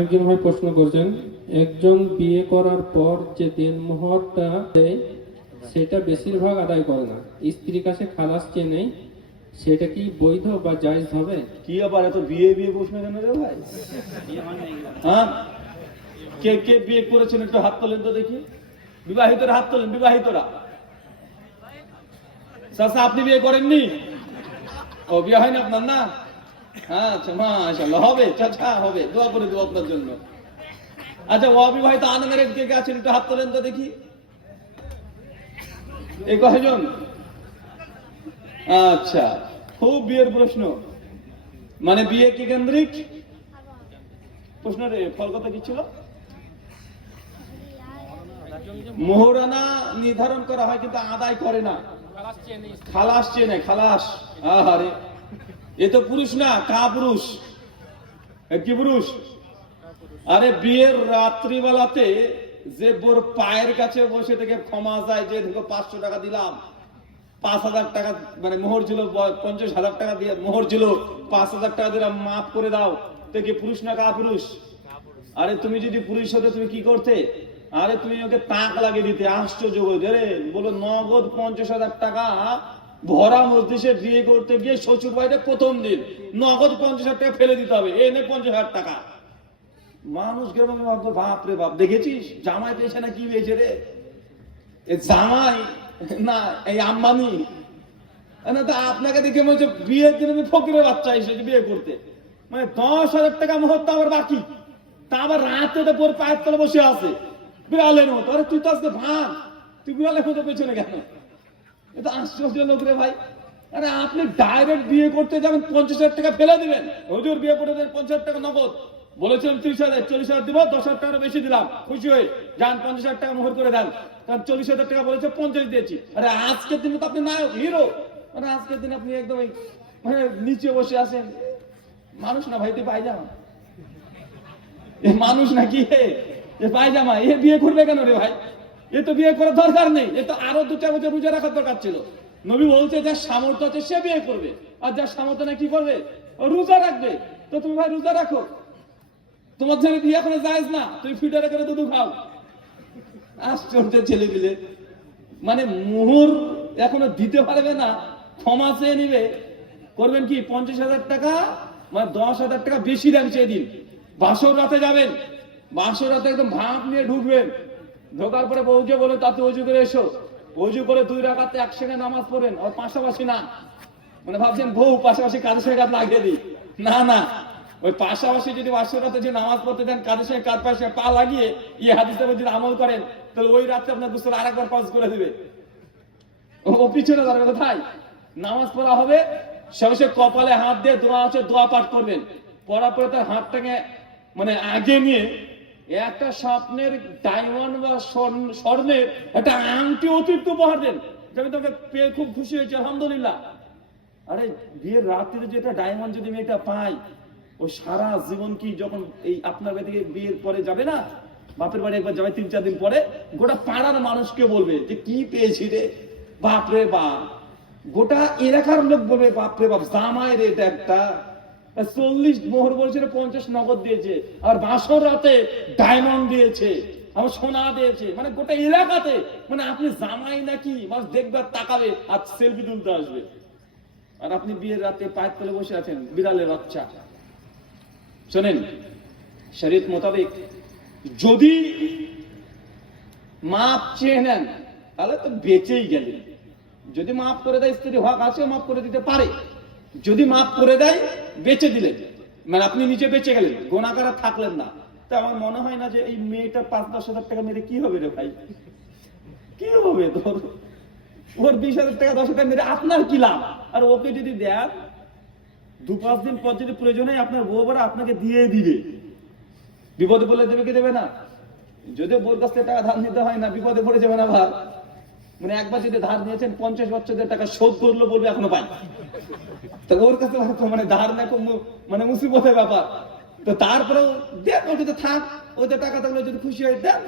একজন ভাই প্রশ্ন করছেন, একজন বিয়ে করার পর যে দেনমোহরটা দেয় সেটা বেশিরভাগ আদায় করে না, স্ত্রীর কাছে খালাস চেয়ে নেয়, সেটা কি বৈধ বা জায়েজ হবে? কি আবার এত বিয়ে বিয়ে প্রশ্ন কেন রে ভাই? হ্যাঁ, কে কে বিয়ে করেছেন একটু হাত তোলেন তো দেখি। বিবাহিতরা হাত তোলেন, বিবাহিতরা। চাচা আপনি বিয়ে করেননি? ও বিয়ে হয়নি আপনার না? হ্যাঁ আচ্ছা, মাশাআল্লাহ, হবে চাচা, হবে, দোয়া করে দেবো আপনার জন্য। আচ্ছা, অবিবাহিত আনমেরেড কে কে আছেন একটু হাত তোলেন তো দেখি। এই কয়জন? আচ্ছা, খুব বিয়ের প্রশ্ন, মানে বিয়ে কি কেন্দ্রিক প্রশ্ন রে। ফল কথা কি ছিল? মোহরানা নির্ধারণ করা হয় কিন্তু আদায় করে না, খালাস চেয়ে নেয়, খালাস। আরে এ তো পুরুষ না, কা পুরুষ, কি পুরুষ? আরে বিয়ের রাত্রিবেলাতে যে বোর পায়ের কাছে বসে থেকে ক্ষমা যায়, যে দেখো 500 টাকা দিলাম, 5,000 টাকা মানে মোহর ছিল, 50,000 টাকা দিয়ে মোহর ছিল, 5,000 টাকা দিলাম, মাফ করে দাও, তো কি পুরুষ না কা পুরুষ? আরে তুমি যদি পুরুষ হতে তুমি কি করতে? আরে তুমি ওকে তাক লাগিয়ে দিতে। আশ্চর্য রে, বলো নগদ 50,000 টাকা ভরা মজলিসে বিয়ে করতে গিয়ে শ্বশুর বাড়িতে প্রথম দিন নগদ 50,000 টাকা ফেলে দিতে হবে, এনে 50,000 টাকা। মানুষ গ্রামে ভাবতো বাপ রে বাপ, দেখেছিস জামাই পেয়েছে না কি পেয়েছে রে? এ জামাই না এই আম্বানি না, তা আপনাকে দেখে মনে হচ্ছে বিয়ের দিন আমি ফকিরের বাচ্চা এসেছি বিয়ে করতে। মানে 10,000 টাকা মুহূর্ত আবার বাকি, তা আবার রাতে তো পর পায়ের তলে বসে আছে বিড়ালের মতো। আরে তুই তো আজকে ভাঙ, তুই বিড়ালের মতো পেছনে কেন? এটা আশ্চর্য লোক রে ভাই। আরে আপনি ডাইরেক্ট বিয়ে করতে যাবেন, 50,000 টাকা ফেলে দিবেন। হুজুর বিয়ে করে দেন 50,000 টাকা নগদ, বলেছিলাম 30,000, 40,000 দিব, 10,000 টাকা বেশি দিলাম, খুশি হয়ে যান, 50,000 টাকা মোহর করে দেন। কারণ 40,000 টাকা বলেছে, 50 দিয়েছি। আরে আজকের দিনে তো আপনি নায়ক, হিরো। মানে আজকের দিন আপনি একদম মানে নিচে বসে আছেন। মানুষ না ভাই, তুই পায়জামা, এ মানুষ নাকি এ পায়জামা? এ বিয়ে করবে কেন রে ভাই? এ তো বিয়ে করার দরকার নেই, এ তো আরো 2-4 বছর রোজা রাখার দরকার ছিল। নবী বলছে যার সামর্থ্য আছে সে বিয়ে করবে, আর যার সামর্থ্য না কি করবে? ও রোজা রাখবে। তো তুমি ভাই রোজা রাখো, তোমার জন্য বিয়ে এখনো জায়েজ না, তুমি ফিটারে করে দুধ খাও। আশ্চর্য ছেলে দিলে, মানে মোহর এখনো দিতে পারবে না, ক্ষমা চেয়ে নিবে। করবেন কি? 50,000 টাকা মানে 10,000 টাকা বেশি দেন সেদিন। বাসর রাতে যাবেন, বাসর রাতে একদম ভাপ নিয়ে ঢুকবেন, ঢোকার পরে বউকে বলে তাতে অজু করে এসো, অজু করে 2 রাকাতে একসঙ্গে নামাজ পড়েন, আর পাশাপাশি না। মানে ভাবছেন বউ পাশাপাশি কাঁধের সঙ্গে কাঁধ লাগিয়ে দিই, না না, ওই পাশাপাশি যদি বাসর রাতে যে নামাজ পড়তে দেন, কাঁধের সঙ্গে কাঁধ পাশে পা লাগিয়ে এই হাদিসের যদি আমল করেন, তাহলে ওই রাতে আপনার গোসল আরেকবার পাস করে দিবে। ও পিছনে দাঁড়াবে কোথায়? নামাজ পড়া হবে, সবশেষে কপালে হাত দিয়ে দোয়া আছে, দোয়া পাঠ করবেন। পড়ার পরে তার হাতটাকে মানে আগে নিয়ে একটা স্বপ্নের ডায়মন্ড বা স্বর্ণের একটা আংটি অতিরিক্ত উপহার দেন, যেমন তোকে পেয়ে খুব খুশি হয়েছে, আলহামদুলিল্লাহ। আরে বিয়ের রাত্রিতে যেটা ডায়মন্ড যদি মেয়েটা পাই, ও সারা জীবন কি যখন এই আপনার বাড়ি থেকে বিয়ের পরে যাবে না, বাপের বাড়ি একবার যাবে 3-4 দিন পরে, গোটা পাড়ার মানুষকে বলবে যে কি পেয়েছি রে, বাপরে বাপ। গোটা এলাকার লোক বলবে বাপরে বাপ, জামাই রে এটা একটা 40 মোহর বলছিল, 50 নগদ দিয়েছে, আর বাসর রাতে ডায়মন্ড দিয়েছে, আমার সোনা দিয়েছে। মানে গোটা এলাকাতে মানে আপনি জামাই নাকি মানুষ দেখবে, তাকাবে আর সেলফি তুলতে আসবে। আর আপনি বিয়ের রাতে পায়ের তলে বসে আছেন, বিড়ালের বাচ্চা। শোনেন, শরীয়ত মোতাবেক যদি মাপ চেয়ে নেন তাহলে তো বেঁচেই গেলেন। যদি মাফ করে দেয়, স্ত্রী হক আছে, মাফ করে দিতে পারে। যদি মাফ করে দেয়, বেঁচে দিলেন, মানে আপনি নিজে বেঁচে গেলেন, গোনাগার থাকলেন না। তা আমার মনে হয় না যে এই মেয়েটা 5-10 হাজার টাকা মেরে কি হবে রে ভাই, কি হবে তোর? ওর 20,000 টাকা 10 টাকা মেরে আপনার কি লাভ? আর ওকে যদি দেন 2-5 দিন পর যদি প্রয়োজন হয়, আপনার বউ বড় আপনাকে দিয়ে দিবে। বিপদে বলে দেবে কি দেবে না? যদি বউর কাছ থেকে টাকা ধার নিতে হয় না, বিপদে পড়ে যাবে না ভার। মানে একবার যদি ধার নিয়েছেন 50 বছরের টাকা শোধ করলো, বলবে এখনো পাই। তো ওর কাছে মানে ধার না মানে মুসিবতের ব্যাপার। তো তারপরেও দেন, ওর কাছে থাক, ওদের টাকা থাকলে যদি খুশি হয় দেন,